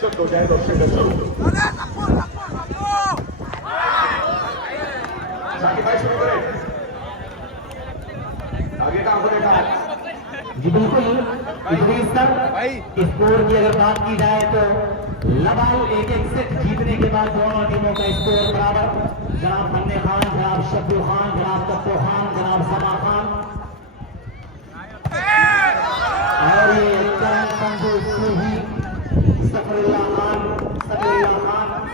ちょっとジャイアントしてください。साकी भाई शुरू करें। आगे काम करेगा। जी बिल्कुल। स्कोर की अगर बात की जाए तो लगातार एक सेट जीतने के बाद दोनों टीमों का स्कोर बराबर। जनाब फन्ने खान, जनाब शब्बू खान, जनाब कप्पो खान, जनाब समा खान और ये करण संजू सूही, सफरुल्लाह खान,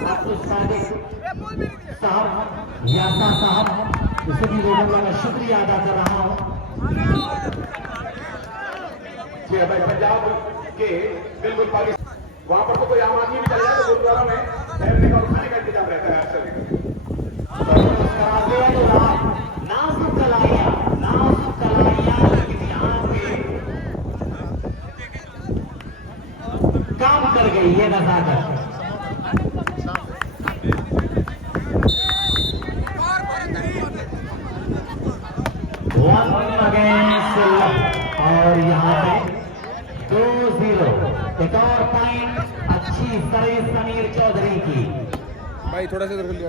अब्दुल सादिक साहब, यासा साहब, सभी लोगों का शुक्रिया अदा कर रहा हूँ। पंजाब के बिल्कुल पाकिस्तान वहां पर तो कोई आम आदमी भी चल जाए तो गुरुद्वारा में ठहरने का और खाने का इंतजाम रहता है अक्सर। नाजुक कलाइया लेकिन यहाँ पे काम कर गई ये नजाकत। और यहाँ पे 2-0 एक और पॉइंट। अच्छी सर्विस समीर चौधरी की भाई थोड़ा सा इधर लिया।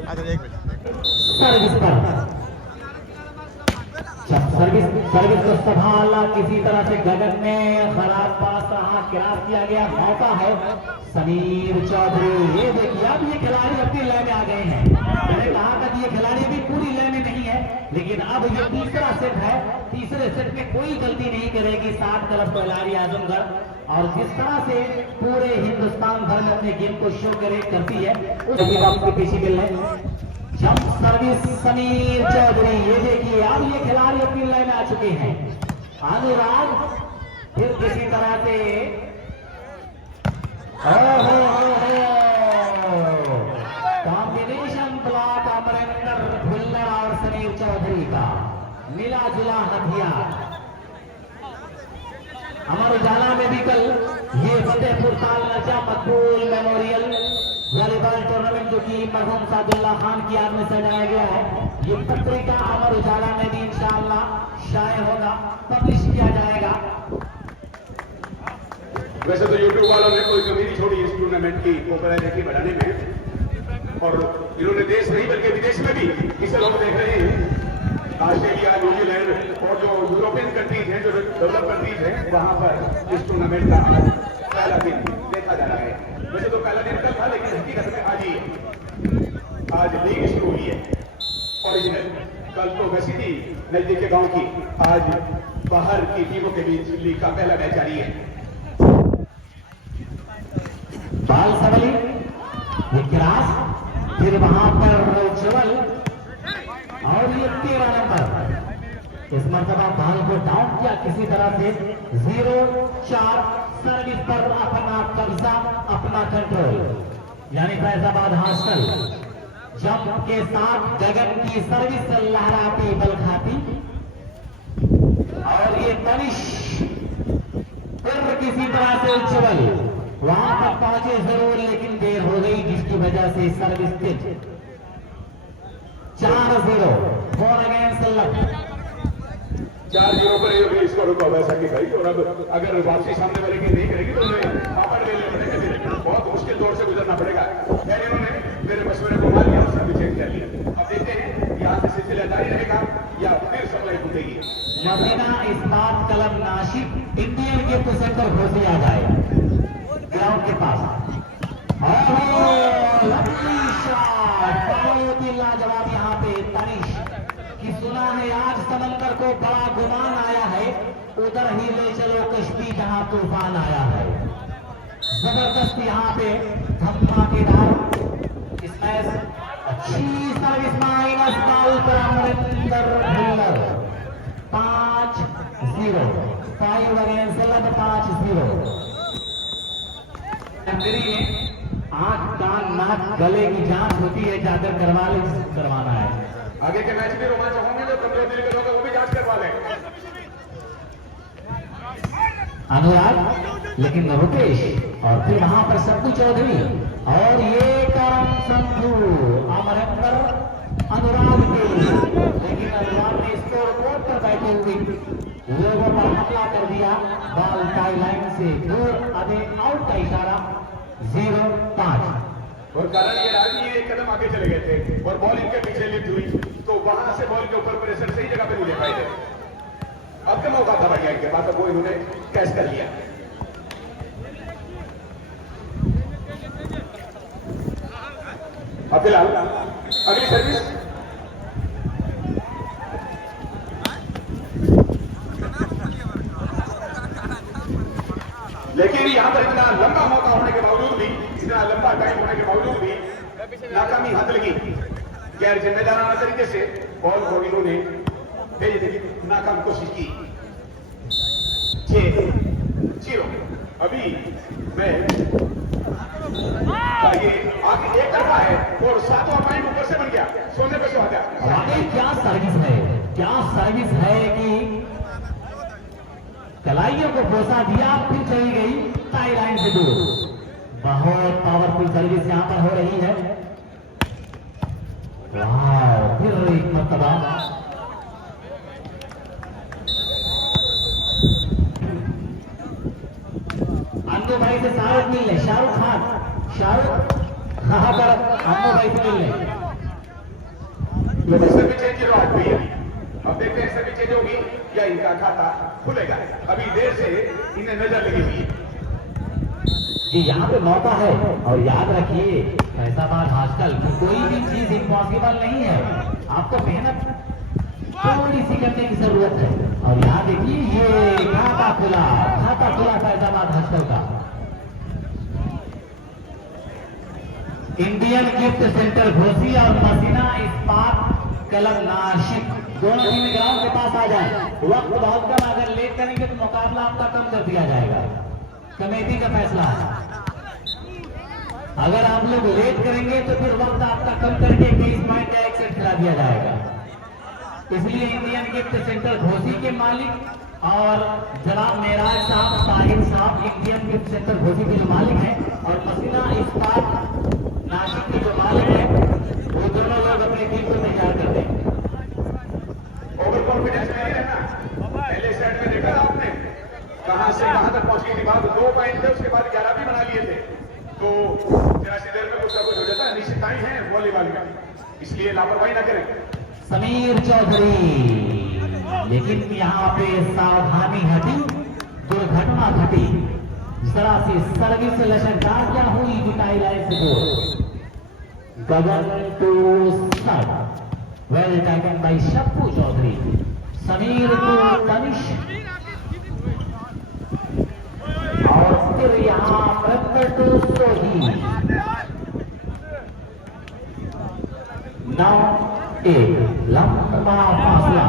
सर्विस पर सर्विस को संभाला किसी तरह से गगन में खराब पास रहा, क्रॉस किया गया, मौका है समीर चौधरी। ये देखिए अब ये खिलाड़ी अपनी लय में आ गए हैं। मैंने कहा था कि ये खिलाड़ी अभी पूरी लय में नहीं है, लेकिन अब ये तीसरा सेट है। तीसरे सेट में कोई गलती नहीं करेगी 7 तरफ खिलाड़ी आजमगढ़। और जिस तरह से पूरे हिंदुस्तान भर में अपने गेम को शो करती है उस के पीछे खेल है। Jump service Sameer Chaudhary. ये देखिए अब ये खिलाड़ी अपनी लय में आ चुके हैं। अनुराग फिर किसी तरह से कॉम्बिनेशन ब्लॉक अमरिंदर भुल्लर और समीर चौधरी का मिला जुला हथियार। अमर उजाला में भी कल ये फतेहपुर ताल नशा मकबूल मेमोरियल वॉलीबॉल टूर्नामेंट जो कि मरहूम सादुल्लाह खान की याद में सजाया गया है, ये पत्रिका अमर उजाला में भी इंशाअल्लाह शाये होगा, पब्लिश किया जाएगा। वैसे तो यूट्यूब वालों ने कोई कमी नहीं छोड़ी इस टूर्नामेंट की पॉपुलैरिटी बढ़ाने में, और इन्होंने देश नहीं बल्कि विदेश में भी इसे लोग देख रहे हैं। ऑस्ट्रेलिया, न्यूजीलैंड और जो यूरोपियन कंट्रीज हैं, जो डेवलप कंट्रीज हैं, वहां पर इस टूर्नामेंट का पहला दिन देखा जा रहा है। वैसे तो पहला दिन कल था, लेकिन हकीकत में आज लीग शुरू हुई है ओरिजिनल। कल तो वैसी थी नजदीक के गांव की, आज बाहर की टीमों के बीच लीग का पहला मैच जारी है। बाल सबली विक्रास, फिर वहां पर चवल और ये 13 नंबर। इस मरतबा बाल को डाउन किया किसी तरह से। 0-4 सर्विस पर अपना कब्जा, अपना कंट्रोल, यानी फैजाबाद हॉस्टल जंप के साथ गगन की सर्विस लहराती बल खाती। और ये तनिश फिर किसी तरह से उज्जवल वहां तक पहुंचे जरूर, लेकिन देर हो गई जिसकी वजह से सर्विस पिच 4-0 4 अगेंस्ट 4-0 पर ये स्कोर होगा वैसा कि भाई। और अब अगर वापसी सामने वाले की नहीं करेगी तो वापस ले लेना पड़ेगा, बहुत मुश्किल दौर से गुजरना पड़ेगा। खैर इन्होंने मेरे मशवरे को मान लिया, सब चेंज कर लिया। अब देखते हैं यहाँ से सिलसिला जारी रहेगा या फिर सप्लाई टूटेगी। मदीना इस्पात कलब Nashik Indian gift centre Ghosi आ जाए ग्राउंड के पास। लाजवाब यहाँ पे तनिश की सुना है आज समंदर को बड़ा गुमान आया है, उधर ही ले चलो कश्ती जहाँ तूफान आया है। जबरदस्त यहाँ पे धमाकेदार स्मैश, अच्छी सर्विस माइनस बाल पर अमरिंदर भुल्लर। 5-0 5 अगेंस्ट 5-0। आंख, कान, नाक, गले की जांच होती है, जाकर करवाना है। आगे के मैच में रोमांच होंगे, जो कमजोर दिल के लोग वो भी जांच करवा लें। अनुराग, लेकिन रुपेश और फिर वहां पर सब्बू चौधरी और ये करण संधू अमरिंदर अनुराग के लिए, लेकिन अनुराग ने स्कोर बोर्ड पर बैठे हुए लोगों पर हमला कर दिया। बॉल टाई लाइन से दूर, अबे आउट का इशारा 0-5। और कारण ये रहा कि ये एक कदम आगे चले गए थे और बॉल इनके पीछे लिफ्ट हुई, तो वहां से बॉल के ऊपर प्रेशर सही जगह पे नहीं दे पाए थे। अब का मौका था बढ़िया इनके पास, अब वो इन्होंने कैच कर लिया। अब फिलहाल अगली सर्विस लेकिन यहां पर इतना लंबा मौका होने के बावजूद भी, इतना लंबा टाइम होने के बावजूद भी नाकामी हाथ लगी। गैर जिम्मेदाराना तरीके से बॉल को इन्होंने भेजने की नाकाम कोशिश की। 6-0 अभी मैं ये आगे एक तरफा है और 7वां पॉइंट ऊपर से बन गया, सोने पे सुहागा। वाकई क्या सर्विस है, क्या सर्विस है कि कलाइयों को फोसा दिया, फिर चली गई टाई लाइन से दूर। बहुत पावरफुल सर्विस यहां पर हो रही है। वाह, फिर एक मर्तबा अन्नू भाई से शाहरुख मिलने, शाहरुख कहां पर अन्नू भाई से मिलने। सभी चेंज की बात हुई है, अब देखते हैं सभी चेंज होगी या इनका खाता खुलेगा। अभी देर से इन्हें नजर लगी हुई है। जी यहाँ पे मौका है और याद रखिए फैजाबाद हॉस्टल की कोई भी चीज इम्पॉसिबल नहीं है, आपको मेहनत थोड़ी सी करने की जरूरत है। और यहाँ देखिए ये खाता खुला फैजाबाद हॉस्टल का। इंडियन गिफ्ट सेंटर घोसी और मसीना इस्पात क्लब नासिक दोनों टीम ग्राउंड के पास आ जाए। वक्त बहुत कम, अगर लेट करेंगे तो मुकाबला आपका कम कर दिया जाएगा। कमेटी का फैसला है, अगर आप लोग लेट करेंगे तो फिर वक्त आपका कम करके 20 पॉइंट का एक सेट खिला दिया जाएगा। इसलिए इंडियन गिफ्ट सेंटर घोसी के मालिक और जनाब मेराज साहब, साहिल साहब, इंडियन गिफ्ट सेंटर घोसी के जो मालिक हैं और मसीना इस्पात नासिक के जो मालिक हैं, वो दोनों लोग अपनी टीम को तैयार कर दें। ओवर कॉन्फिडेंस में नहीं रहना। पहले सेट में देखा आपने कहां से कहां तक पहुंच गई थी बात। 2 पॉइंट थे, उसके बाद 11 भी बना लिए थे, तो जरा सी देर में कुछ ना कुछ हो जाता है। निश्चितताएं हैं वॉलीबॉल में, इसलिए लापरवाही ना करें। समीर चौधरी, लेकिन यहाँ पे सावधानी हटी, दुर्घटना घटी। जरा सी सर्विस लशनदार क्या हुई जुटाई लाइन से दूर। Gagan to serve, well taken by Shappu Chaudhary. Sameer to Tanish और फिर यहाँ प्रकट टू सोही। 9-1 लंबा फासला।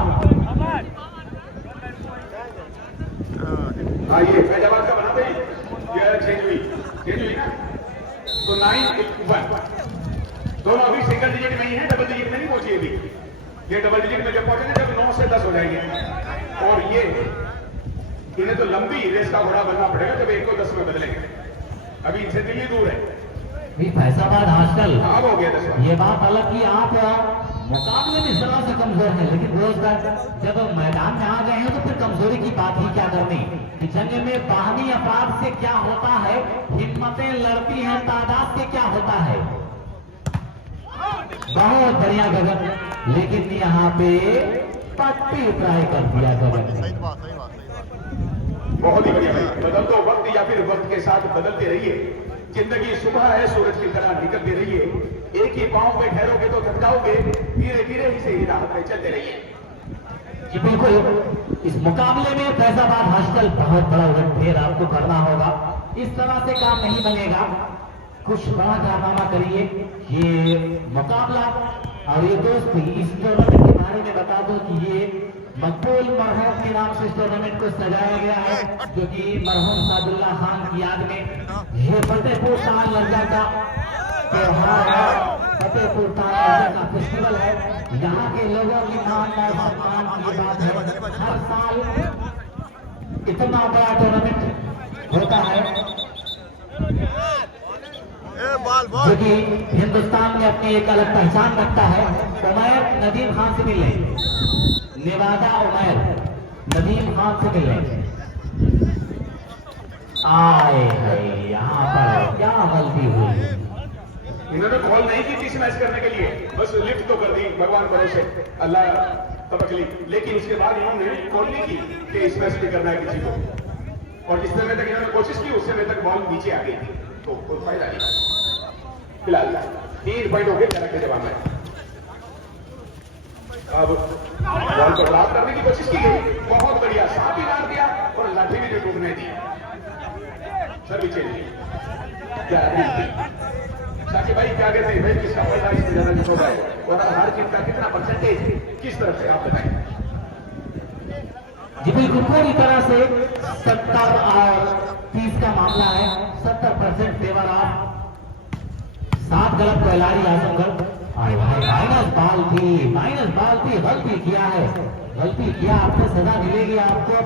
ये फैजाबाद का बना भाई, ये चेंज हुई ना, तो 9-1 दोनों अभी सिंगल डिजिट में ही है, डबल डिजिट में नहीं पहुंची अभी। ये डबल डिजिट में जब पहुंचेंगे जब 9 से 10 हो जाएंगे। और ये इन्हें तो लंबी रेस का घोड़ा बनना पड़ेगा जब 1 को 10 में बदलेंगे। अभी इनसे दिल्ली दूर है। फैजाबाद हॉस्टल अब हो गया 10। ये बात अलग की आप मुकाबले में जरा से कमजोर है, लेकिन रोजगार जब मैदान में आ गए हैं तो फिर कमजोरी की बात ही क्या करनी। जंग में बाहमी अफाद से क्या होता है, हिम्मतें लड़ती हैं तादाद से क्या होता है। बहुत बढ़िया गगन, लेकिन यहाँ पे पट्टी ट्राई कर दिया गगन ने। बहुत ही बढ़िया भाई, बदल दो वक्त या फिर वक्त के साथ बदलते रहिए। जिंदगी सुबह है, सूरज की तरह निकलते रहिए। एक ही पांव पे ठहरोगे तो थक जाओगे, धीरे धीरे ही सही राह पे चलते रहिए। जी बिल्कुल, इस मुकाबले में फैजाबाद हॉस्टल बहुत बड़ा उलटफेर आपको करना होगा। इस तरह से काम नहीं बनेगा, कुछ बड़ा कारनामा करिए। ये मुकाबला और ये दोस्त इस टूर्नामेंट के बारे में बता दो कि ये मकबूल मरहूम के नाम से इस टूर्नामेंट को सजाया गया है, जो कि मरहूम सादुल्ला खान की याद में ये फतेहपुर ताल लंजा का त्योहार है, फतेहपुर ताल लंजा का फेस्टिवल है। यहाँ के लोगों की मान और सम्मान की बात है। हर साल इतना बड़ा टूर्नामेंट होता है जो कि हिंदुस्तान में अपनी एक अलग पहचान रखता है। उमैर नदीम खान से मिले, नेवादा उमैर नदीम खान से मिले। आए हैं यहाँ पर क्या बॉल नहीं की थी स्मैश करने के लिए, बस लिफ्ट तो कर दी भगवान भरोसे, अल्लाह तबक ली, लेकिन उसके बाद इन्होंने कॉल नहीं की कि स्मैश भी करना है किसी को, और जिस समय तक इन्होंने कोशिश की उस समय तक बॉल नीचे आ गई थी, तो कोई फायदा नहीं। फिलहाल 3 पॉइंट हो गए तरह के जवाब में। अब बॉल को ड्रॉप करने की कोशिश की गई, बहुत बढ़िया, सांप भी मार दिया और लाठी भी डूबने दी, सर भी चेंज साकी भाई क्या कहते हैं भाई, किसका फायदा इसमें ज्यादा नहीं होगा और हर चीज का कितना परसेंटेज किस तरफ से आप बताएं। जी बिल्कुल पूरी तरह से 70 और 30 का मामला है, 70% फेवर ऑफ 7 गलत खिलाड़ी आजमगढ़। माइनस बॉल थी, गलती किया है, गलती किया आपने, सजा मिलेगी आपको।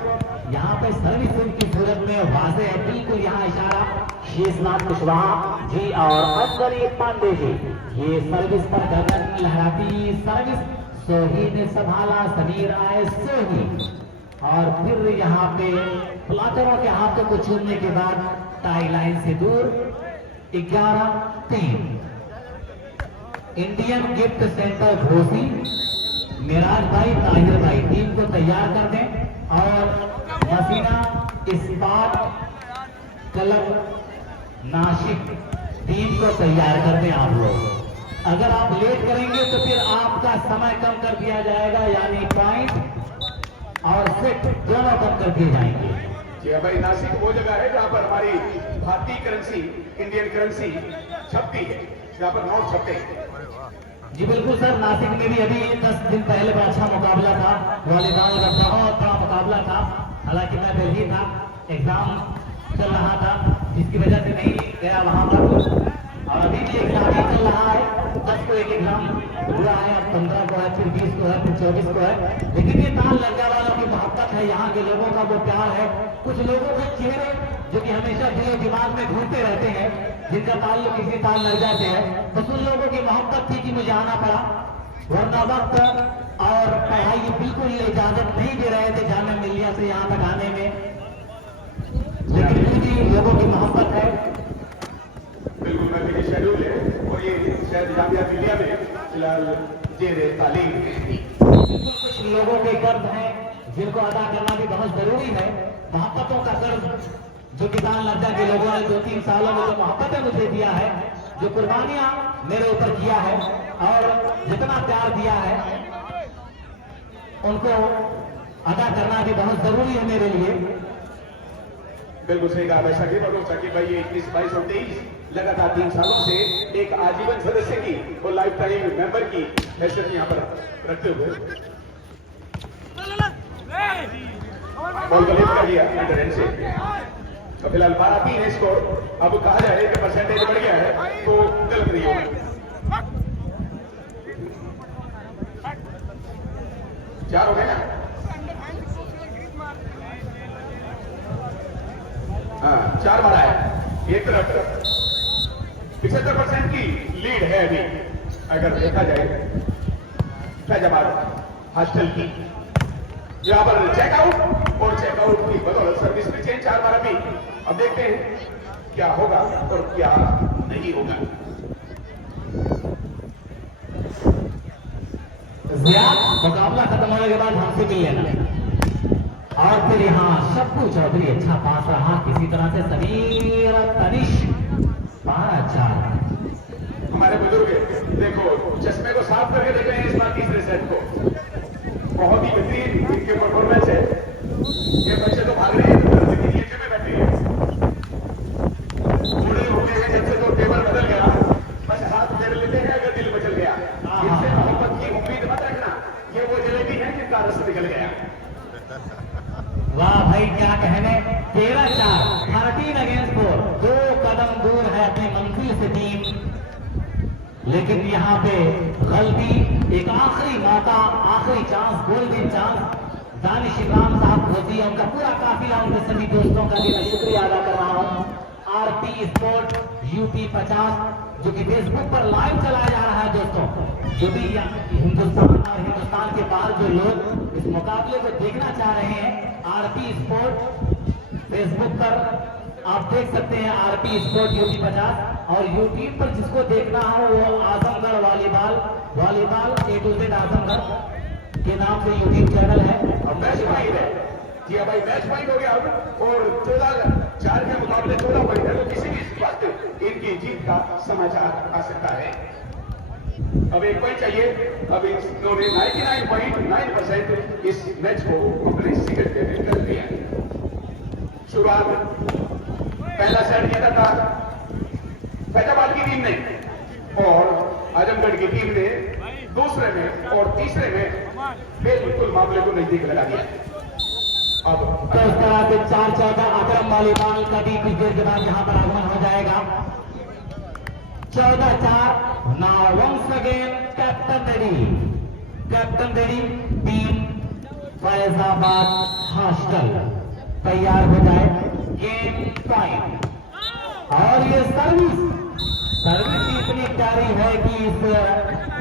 यहाँ पे सर्विस की सूरत में वाजे है, बिल्कुल यहाँ इशारा शेषनाथ कुशवाहा जी और अफजल पांडे जी, ये सर्विस पर गगन लहराती सर्विस, सोही ने संभाला, समीर आए सोही, और फिर यहाँ पे प्लाटरों के हाथों को छूने के बाद टाई लाइन से दूर 11-3। Indian gift centre Ghosi, Miraj भाई, ताहिर भाई टीम को तैयार कर दें, और मसीना इस्पात क्लब नासिक टीम को तैयार कर दें आप लोग। अगर आप लेट करेंगे तो फिर आपका समय कम कर दिया जाएगा, यानी पॉइंट और सेट दोनों कम कर दिए जाएंगे। जी भाई, नासिक वो जगह है जहाँ पर हमारी भारतीय करेंसी, इंडियन करेंसी छपती है, जहाँ पर नोट छपते हैं। जी बिल्कुल सर, नासिक में भी अभी 10 दिन पहले बड़ा अच्छा मुकाबला था, वॉलीबॉल का बहुत बड़ा मुकाबला था, हालांकि मैं दिल्ली था, एग्जाम चल रहा था जिसकी वजह से नहीं गया वहां पर, और अभी भी एग्जाम ही चल रहा है, 10 को एक एग्जाम हुआ है, अब 15 को है, फिर 20 को है, फिर 24 को है, लेकिन ये ताल लड़का वालों की मोहब्बत है, यहाँ के लोगों का वो प्यार है, कुछ लोगों के चेहरे जो कि हमेशा दिलो दिमाग में घूमते रहते हैं, जिनका ताल्लुक किसी ताल लग जाते हैं, बस उन लोगों की मोहब्बत थी कि मुझे आना पड़ा, वरना वक्त और पढ़ाई बिल्कुल इजाजत नहीं दे रहे थे जामिया मिलिया से यहाँ तक आने में, लेकिन उनकी लोगों की मोहब्बत है। बिल्कुल मैं भी शेड्यूल है, और ये शायद जामिया मिलिया में फिलहाल जेर तालीम है। कुछ लोगों के कर्ज हैं जिनको अदा करना भी बहुत जरूरी है, मोहब्बतों का कर्ज जो किसान लज्जा के लोगों ने 2-3 सालों में जो मोहब्बतें मुझे दिया है, जो कुर्बानियां मेरे ऊपर किया है और जितना प्यार दिया है, उनको अदा करना भी बहुत जरूरी है मेरे लिए। बिल्कुल सही कहा भाई साकिब, और साकिब भाई ये 21, 22 और 23 लगातार 3 सालों से एक आजीवन सदस्य की और लाइफ टाइम मेंबर की हैसियत यहाँ पर रखते हुए बॉल को लिफ्ट कर दिया इंटरनेट से। तो फिलहाल 12-3 है स्कोर। अब कहा जाए कि परसेंटेज बढ़ गया है तो गलत नहीं होगा। 4 हो गए ना? हाँ 4 मारा है एक तरफ। 75% की लीड है अभी अगर देखा जाए फैजाबाद हॉस्टल की। यहाँ पर चेकआउट और चेकआउट की बदौलत सर्विस में चेंज 4 मारा भी। अब देखते हैं क्या होगा और क्या नहीं होगा। मुकाबला खत्म होने के बाद हमसे मिल लेना। और फिर यहाँ शब्बू चौधरी अच्छा पास रहा, किसी तरह से समीर तनिश 12-4। हमारे बुजुर्ग देखो चश्मे को साफ करके देख रहे हैं इस बार तीसरे सेट को। बहुत ही बेहतरीन इनके परफॉर्मेंस है। ये बच्चे तो भाग रहे हैं नीचे में बैठे हैं, बूढ़े हो गए हैं जब से तो टेबल बदल गया, बस हाथ फेर लेते हैं अगर दिल बचल गया। इससे मोहब्बत की उम्मीद मत रखना, ये वो जलेबी है जिनका रस निकल गया। वाह भाई क्या कहने, 13-4 13-4, 2 कदम दूर है अपनी मंजिल से टीम, लेकिन यहाँ पे गलती, एक आखिरी मौका, आखिरी chance, golden chance. Danish Imran साहब घोसी, उनका पूरा काफिला, उनके सभी दोस्तों का भी मैं शुक्रिया अदा कर रहा हूँ। आरपी स्पोर्ट यूपी 50 जो कि फेसबुक पर लाइव चलाया जा रहा है दोस्तों, जो भी हिंदुस्तान और हिंदुस्तान के बाहर जो लोग इस मुकाबले को देखना चाह रहे हैं, आरपी स्पोर्ट फेसबुक पर आप देख सकते हैं आरपी स्पोर्ट यूपी 50 और यूट्यूब पर जिसको देखना हो वो Azamgarh volleyball A to Z Azamgarh के नाम से यूट्यूब चैनल है। अब मैच पॉइंट है जी, अब भाई मैच पॉइंट हो गया अब, और 14-4 के मुकाबले 14 पॉइंट है, तो किसी भी वक्त इनकी जीत का समाचार आ सकता है। अब एक पॉइंट चाहिए। अब इन्होंने 99.9% इस मैच को अपने सिगरेट में कर दिया। शुरुआत पहला सेट जीता था फैजाबाद की टीम ने और आजमगढ़ की टीम ने दूसरे में और तीसरे में बिल्कुल मामले को नजदीक लगा दिया। अब तो इस तरह से 4-14 अकरम वॉलीबॉल का भी कुछ देर के बाद यहाँ पर आगमन हो जाएगा। 14-4 now once again captain ready team Faizabad hostel तैयार हो जाए। गेम पॉइंट और ये सर्विस इतनी प्यारी है कि इस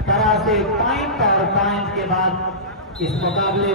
तरह से पॉइंट और पॉइंट के बाद इस मुकाबले